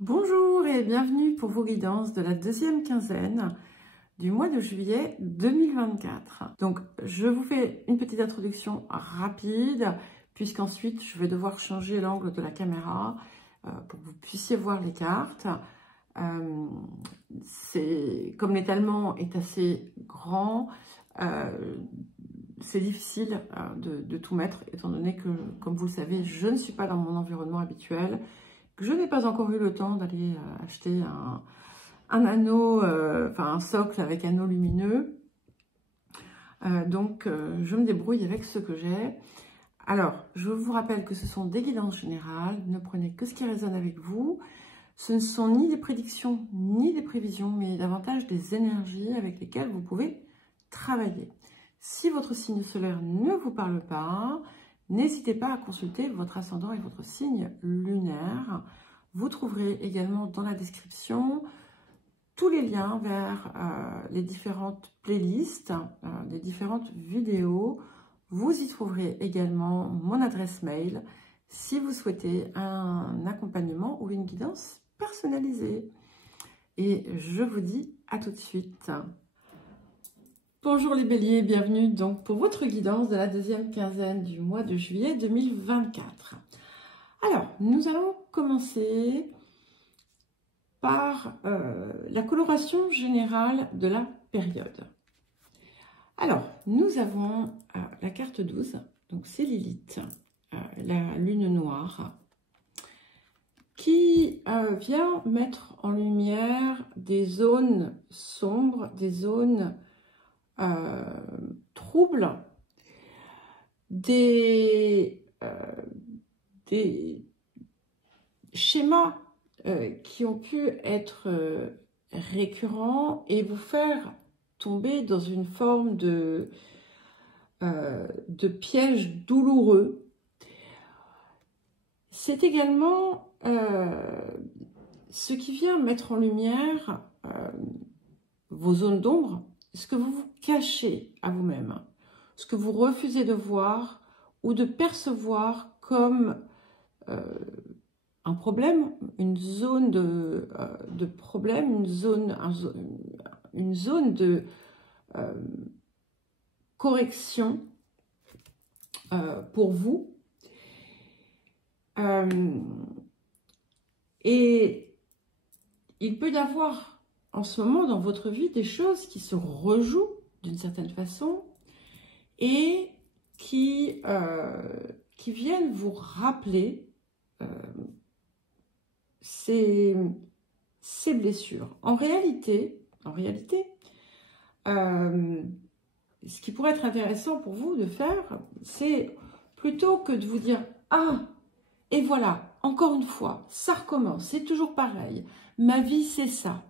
Bonjour et bienvenue pour vos guidances de la deuxième quinzaine du mois de juillet 2024. Donc, je vous fais une petite introduction rapide, puisqu'ensuite, je vais devoir changer l'angle de la caméra pour que vous puissiez voir les cartes. Comme l'étalement est assez grand, c'est difficile de tout mettre, étant donné que, comme vous le savez, je ne suis pas dans mon environnement habituel. Je n'ai pas encore eu le temps d'aller acheter un anneau, enfin un socle avec anneau lumineux. Donc, je me débrouille avec ce que j'ai. Alors, je vous rappelle que ce sont des guidances générales. Ne prenez que ce qui résonne avec vous. Ce ne sont ni des prédictions, ni des prévisions, mais davantage des énergies avec lesquelles vous pouvez travailler. Si votre signe solaire ne vous parle pas, n'hésitez pas à consulter votre ascendant et votre signe lunaire. Vous trouverez également dans la description tous les liens vers les différentes playlists, les différentes vidéos. Vous y trouverez également mon adresse mail si vous souhaitez un accompagnement ou une guidance personnalisée. Et je vous dis à tout de suite. Bonjour les béliers, bienvenue donc pour votre guidance de la deuxième quinzaine du mois de juillet 2024. Alors, nous allons commencer par la coloration générale de la période. Alors, nous avons la carte 12, donc c'est Lilith, la lune noire, qui vient mettre en lumière des zones sombres, des zones troubles, des schémas qui ont pu être récurrents et vous faire tomber dans une forme de piège douloureux. C'est également ce qui vient mettre en lumière vos zones d'ombre, ce que vous vous cachez à vous-même, ce que vous refusez de voir ou de percevoir comme un problème, une zone de problème, une zone de correction pour vous. Et il peut y avoir en ce moment dans votre vie des choses qui se rejouent d'une certaine façon et qui viennent vous rappeler ces blessures. En réalité, ce qui pourrait être intéressant pour vous de faire, c'est plutôt que de vous dire « Ah, et voilà, encore une fois, ça recommence, c'est toujours pareil, ma vie c'est ça ».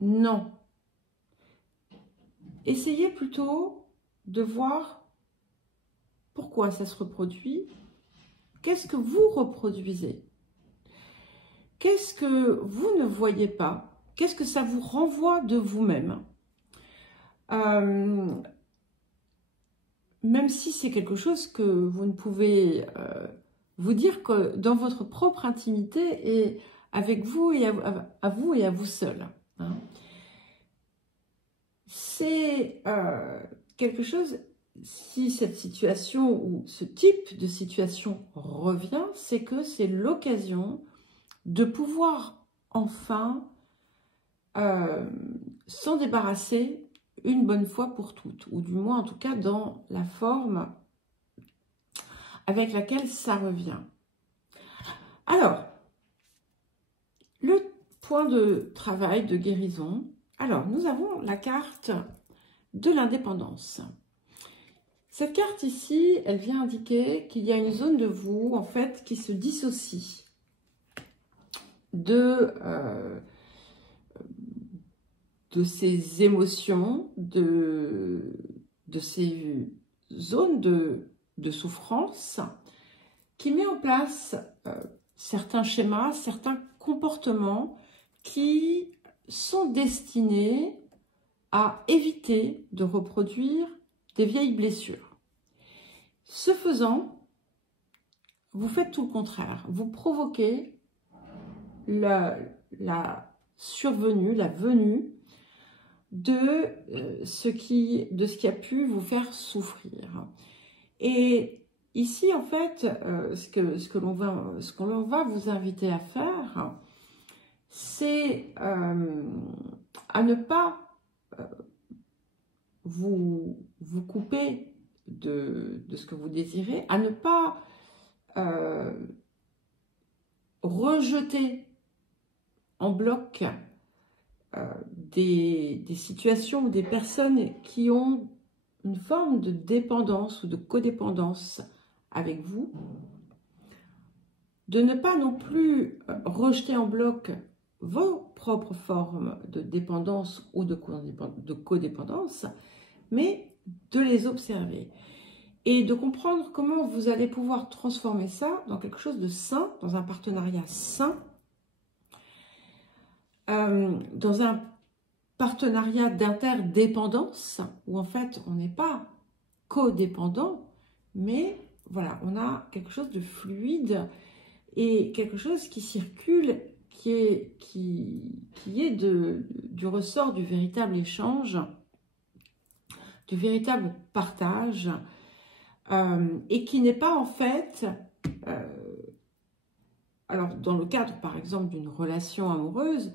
Non. Essayez plutôt de voir pourquoi ça se reproduit. Qu'est-ce que vous reproduisez? Qu'est-ce que vous ne voyez pas? Qu'est-ce que ça vous renvoie de vous-même? Même si c'est quelque chose que vous ne pouvez vous dire que dans votre propre intimité et avec vous et à vous et à vous seul. Hein. C'est quelque chose, si cette situation ou ce type de situation revient, c'est que c'est l'occasion de pouvoir enfin s'en débarrasser une bonne fois pour toutes, ou du moins en tout cas dans la forme avec laquelle ça revient. Alors, le point de travail, de guérison. Alors, nous avons la carte de l'indépendance. Cette carte ici, elle vient indiquer qu'il y a une zone de vous, en fait, qui se dissocie de ces émotions, de ces zones de souffrance, qui met en place certains schémas, certains comportements qui sont destinés à éviter de reproduire des vieilles blessures. Ce faisant, vous faites tout le contraire. Vous provoquez la survenue, la venue de ce qui a pu vous faire souffrir. Et ici, en fait, ce que l'on va vous inviter à faire, c'est à ne pas vous couper de ce que vous désirez, à ne pas rejeter en bloc des situations ou des personnes qui ont une forme de dépendance ou de codépendance avec vous, de ne pas non plus rejeter en bloc vos propres formes de dépendance ou de codépendance, mais de les observer et de comprendre comment vous allez pouvoir transformer ça dans quelque chose de sain, dans un partenariat sain, dans un partenariat d'interdépendance, où en fait on n'est pas codépendant, mais voilà, on a quelque chose de fluide et quelque chose qui circule, qui est du ressort du véritable échange, du véritable partage, et qui n'est pas en fait, alors dans le cadre par exemple d'une relation amoureuse,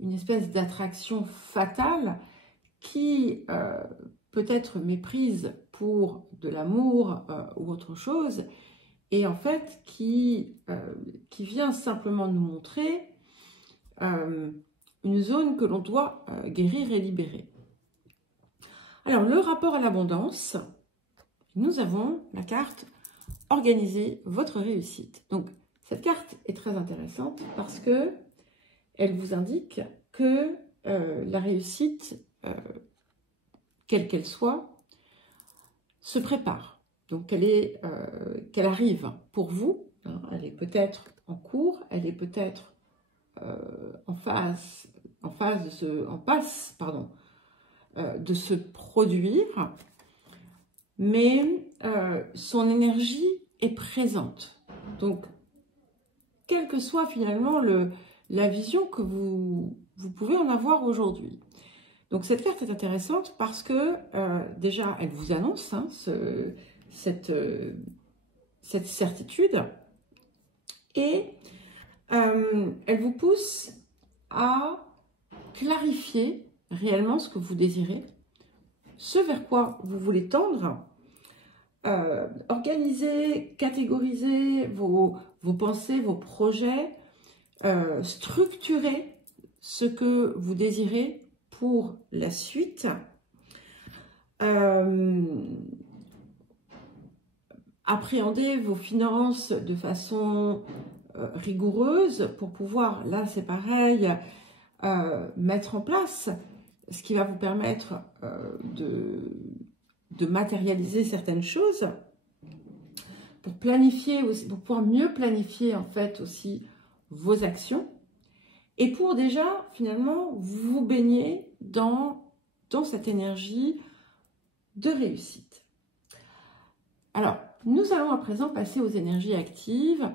une espèce d'attraction fatale qui peut être méprise pour de l'amour ou autre chose, et en fait qui vient simplement nous montrer une zone que l'on doit guérir et libérer. Alors le rapport à l'abondance, nous avons la carte « Organiser votre réussite ». Donc cette carte est très intéressante parce que elle vous indique que la réussite, quelle qu'elle soit, se prépare. Donc qu'elle arrive pour vous, hein, elle est peut-être en cours, elle est peut-être en passe de se produire, mais son énergie est présente. Donc, quelle que soit finalement la vision que vous pouvez en avoir aujourd'hui. Donc, cette carte est intéressante parce que déjà, elle vous annonce hein, cette certitude et elle vous pousse à clarifier réellement ce que vous désirez, ce vers quoi vous voulez tendre, organiser, catégoriser vos pensées, vos projets, structurer ce que vous désirez pour la suite, appréhender vos finances de façon rigoureuse pour pouvoir, là c'est pareil, mettre en place ce qui va vous permettre de matérialiser certaines choses, pour planifier aussi, pour pouvoir mieux planifier en fait aussi vos actions, et pour déjà finalement vous baigner dans cette énergie de réussite. Alors, nous allons à présent passer aux énergies actives.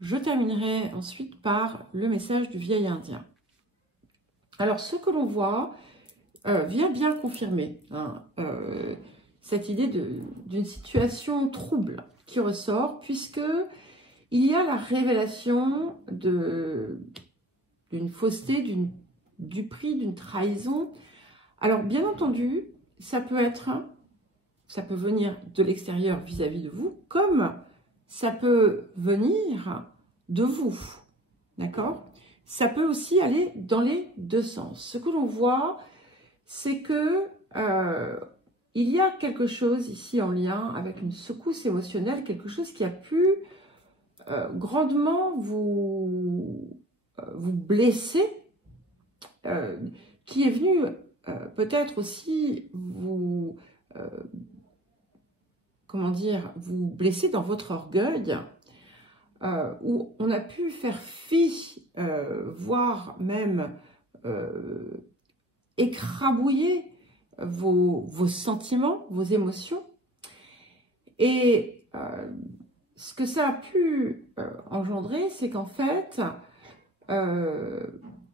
Je terminerai ensuite par le message du vieil indien. Alors, ce que l'on voit vient bien confirmer hein, cette idée d'une situation trouble qui ressort, puisque il y a la révélation d'une fausseté, du prix, d'une trahison. Alors, bien entendu, ça peut venir de l'extérieur vis-à-vis de vous, comme ça peut venir de vous, d'accord? Ça peut aussi aller dans les deux sens. Ce que l'on voit, c'est que il y a quelque chose ici en lien avec une secousse émotionnelle, quelque chose qui a pu grandement vous blesser, qui est venu peut-être aussi vous vous blesser dans votre orgueil, où on a pu faire fi, voire même écrabouiller vos sentiments, vos émotions. Et ce que ça a pu engendrer, c'est qu'en fait,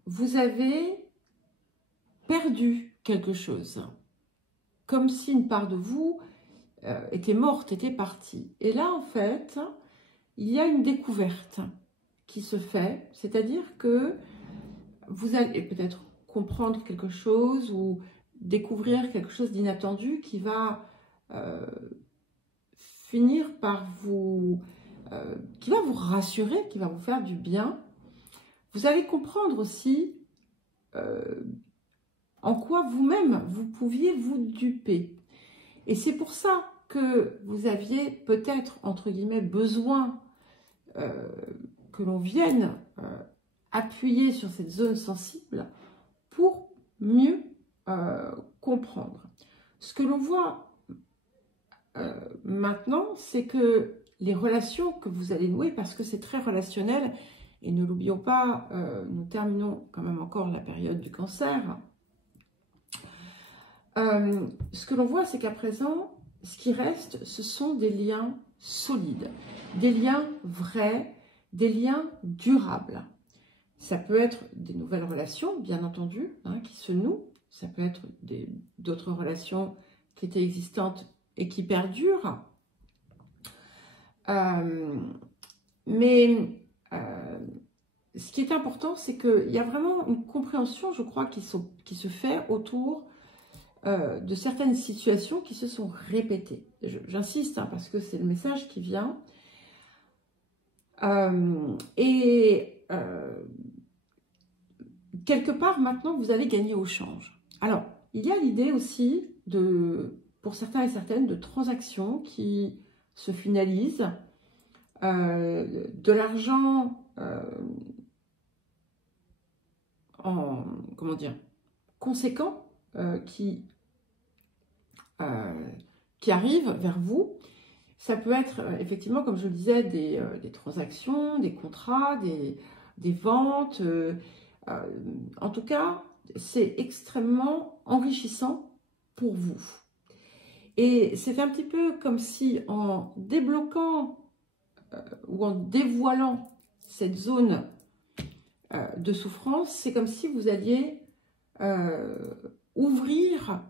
vous avez perdu quelque chose. Comme si une part de vous était morte, était partie. Et là, en fait, il y a une découverte qui se fait, c'est-à-dire que vous allez peut-être comprendre quelque chose ou découvrir quelque chose d'inattendu qui va finir par vous... qui va vous rassurer, qui va vous faire du bien. Vous allez comprendre aussi en quoi vous-même, vous pouviez vous duper. Et c'est pour ça que vous aviez peut-être, entre guillemets, besoin que l'on vienne appuyer sur cette zone sensible pour mieux comprendre. Ce que l'on voit maintenant, c'est que les relations que vous allez nouer, parce que c'est très relationnel, et ne l'oublions pas, nous terminons quand même encore la période du cancer. Ce que l'on voit, c'est qu'à présent, ce qui reste, ce sont des liens solides, des liens vrais, des liens durables. Ça peut être des nouvelles relations, bien entendu, hein, qui se nouent. Ça peut être d'autres relations qui étaient existantes et qui perdurent. Mais ce qui est important, c'est qu'il y a vraiment une compréhension, je crois, qui se fait autour de certaines situations qui se sont répétées. J'insiste, hein, parce que c'est le message qui vient. Quelque part, maintenant, vous allez gagner au change. Alors, il y a l'idée aussi, pour certains et certaines, de transactions qui se finalisent, de l'argent comment dire, conséquent qui arrive vers vous. Ça peut être effectivement, comme je le disais, des transactions, des contrats, des ventes. En tout cas, c'est extrêmement enrichissant pour vous. Et c'est un petit peu comme si en débloquant ou en dévoilant cette zone de souffrance, c'est comme si vous alliez ouvrir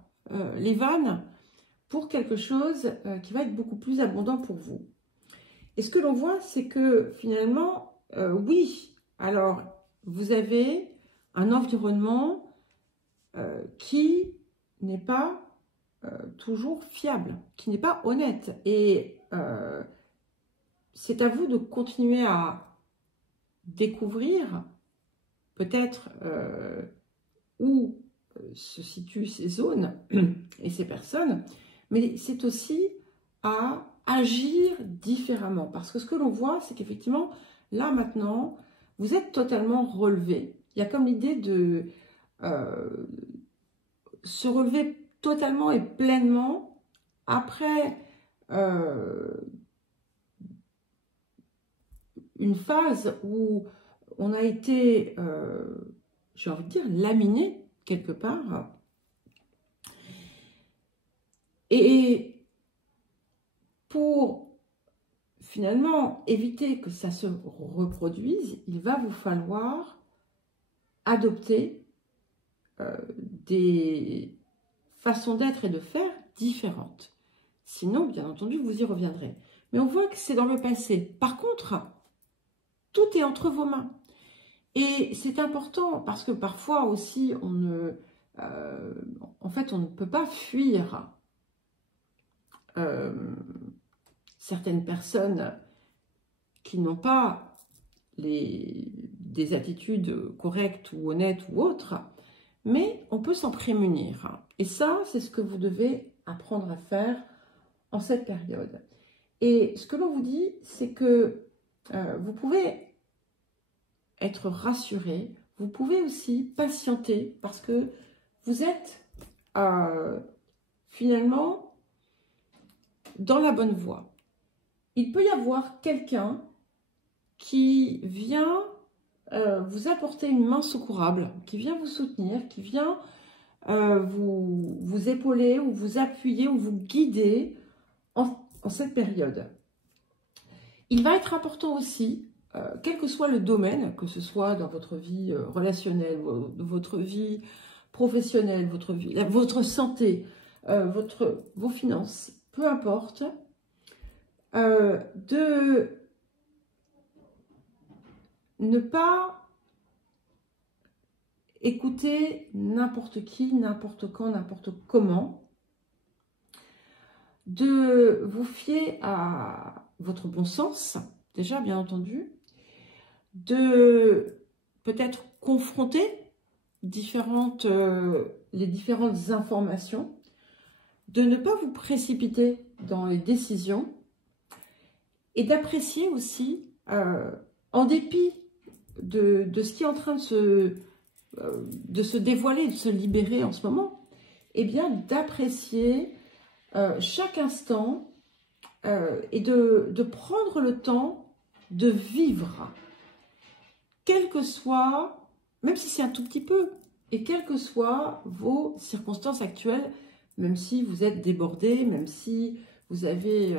les vannes pour quelque chose qui va être beaucoup plus abondant pour vous. Et ce que l'on voit, c'est que finalement, oui, alors vous avez un environnement qui n'est pas toujours fiable, qui n'est pas honnête. Et c'est à vous de continuer à découvrir peut-être où se situent ces zones et ces personnes, mais c'est aussi à agir différemment. Parce que ce que l'on voit, c'est qu'effectivement, là maintenant, vous êtes totalement relevé. Il y a comme l'idée de se relever totalement et pleinement après une phase où on a été, j'ai envie de dire, laminé quelque part. Et pour finalement éviter que ça se reproduise, il va vous falloir adopter des façons d'être et de faire différentes. Sinon, bien entendu, vous y reviendrez. Mais on voit que c'est dans le passé. Par contre, tout est entre vos mains. Et c'est important parce que parfois aussi, en fait, on ne peut pas fuir certaines personnes qui n'ont pas des attitudes correctes ou honnêtes ou autres, mais on peut s'en prémunir. Et ça, c'est ce que vous devez apprendre à faire en cette période. Et ce que l'on vous dit, c'est que vous pouvez être rassuré, vous pouvez aussi patienter parce que vous êtes finalement dans la bonne voie. Il peut y avoir quelqu'un qui vient vous apporter une main secourable, qui vient vous soutenir, qui vient vous épauler ou vous appuyer ou vous guider en cette période. Il va être important aussi, quel que soit le domaine, que ce soit dans votre vie relationnelle, votre vie professionnelle, votre santé, vos finances, peu importe, de ne pas écouter n'importe qui, n'importe quand, n'importe comment, de vous fier à votre bon sens, déjà bien entendu, de peut-être confronter les différentes informations, de ne pas vous précipiter dans les décisions et d'apprécier aussi, en dépit de ce qui est en train de se dévoiler, de se libérer en ce moment, eh bien d'apprécier chaque instant et de prendre le temps de vivre, quel que soit, même si c'est un tout petit peu, et quelles que soient vos circonstances actuelles, même si vous êtes débordé, même si vous avez,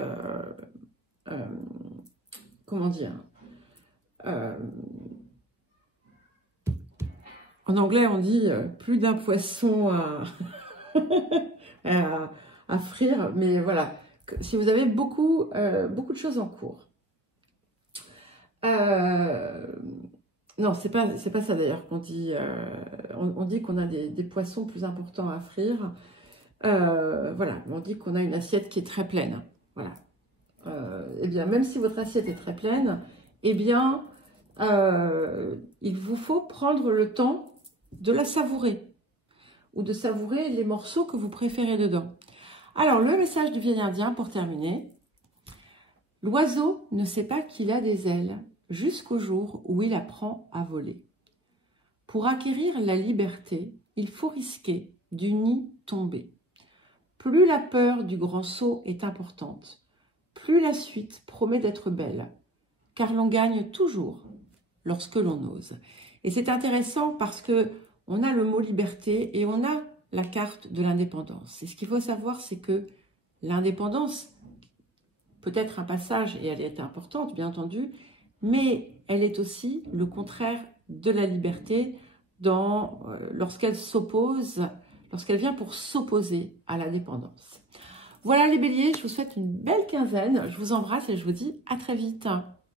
comment dire, en anglais on dit plus d'un poisson à frire, mais voilà, si vous avez beaucoup de choses en cours. Non, c'est pas ça d'ailleurs qu'on dit. On dit qu'on a des poissons plus importants à frire. Voilà, on dit qu'on a une assiette qui est très pleine. Voilà. Eh bien, même si votre assiette est très pleine, eh bien, il vous faut prendre le temps de la savourer ou de savourer les morceaux que vous préférez dedans. Alors, le message du vieil indien pour terminer. L'oiseau ne sait pas qu'il a des ailes jusqu'au jour où il apprend à voler. Pour acquérir la liberté, il faut risquer du nid tomber. Plus la peur du grand saut est importante, plus la suite promet d'être belle, car l'on gagne toujours lorsque l'on ose. Et c'est intéressant parce que on a le mot liberté et on a la carte de l'indépendance. Et ce qu'il faut savoir, c'est que l'indépendance peut être un passage, et elle est importante, bien entendu, mais elle est aussi le contraire de la liberté lorsqu'elle vient pour s'opposer à la dépendance. Voilà les béliers, je vous souhaite une belle quinzaine, je vous embrasse et je vous dis à très vite.